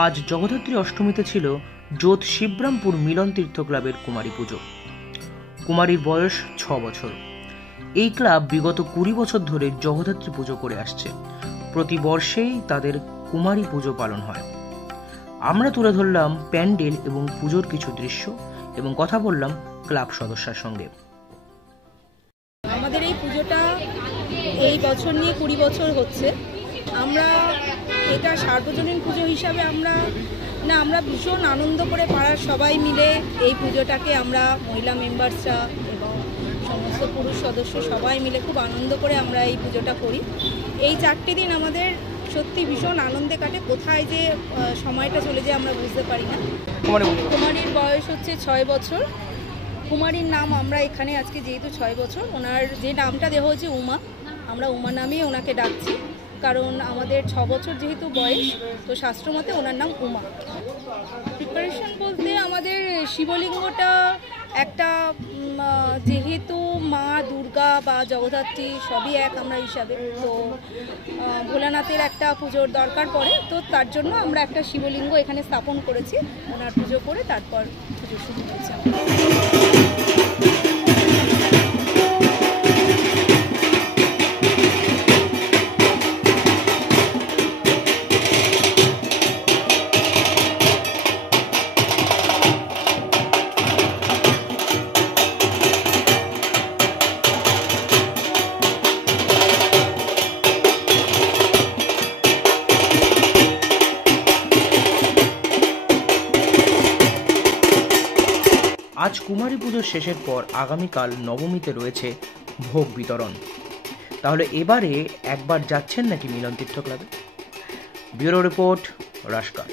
আজ জগদ্ধাত্রী অষ্টমীতে ছিল যোধ শিবরামপুর মিলন তীর্থ ক্লাবের কুমারী পুজো। কুমারীর বয়স 6 বছর। এই ক্লাব বিগত 20 বছর ধরে জগদ্ধাত্রী পুজো করে আসছে। প্রতি বর্ষেই তাদের কুমারী পুজো পালন হয়। আমরা তুলে ধরলাম প্যান্ডেল এবং পুজোর কিছু দৃশ্য এবং কথা বললাম ক্লাব সদস্যের সঙ্গে। আমাদের এই পুজোটা এই বছর নিয়ে 20 বছর হচ্ছে। আমরা এটা সার্বজনীন পুজো হিসাবে আমরা ভীষণ আনন্দ করে পাড়ার সবাই মিলে এই পুজোটাকে আমরা মহিলা মেম্বার্সরা এবং সমস্ত পুরুষ সদস্য সবাই মিলে খুব আনন্দ করে আমরা এই পুজোটা করি। এই 4টি দিন আমাদের সত্যি ভীষণ আনন্দে কাটে, কোথায় যে সময়টা চলে যায় আমরা বুঝতে পারি না। কুমারীর বয়স হচ্ছে 6 বছর। কুমারীর নাম আমরা এখানে আজকে যেহেতু 6 বছর, ওনার যে নামটা দেওয়া হয়েছে উমা, আমরা উমা নামেই ওনাকে ডাকছি, কারণ আমাদের 6 বছর যেহেতু বয়স, তো শাস্ত্রমতে ওনার নাম উমা। প্রিপারেশন বলতে আমাদের শিবলিঙ্গটা একটা, যেহেতু মা দুর্গা বা জগদ্ধাত্রী সবই এক আমরা হিসাবে, তো ভোলানাথের একটা পুজোর দরকার পড়ে, তো তার জন্য আমরা একটা শিবলিঙ্গ এখানে স্থাপন করেছি। ওনার পুজো করে তারপর পুজো শুরু হয়েছে। আজ কুমারী পুজোর শেষের পর আগামীকাল নবমীতে রয়েছে ভোগ বিতরণ। তাহলে এবারে একবার যাচ্ছেন নাকি মিলন তীর্থ ক্লাবে? Bureau report, রাশকাট।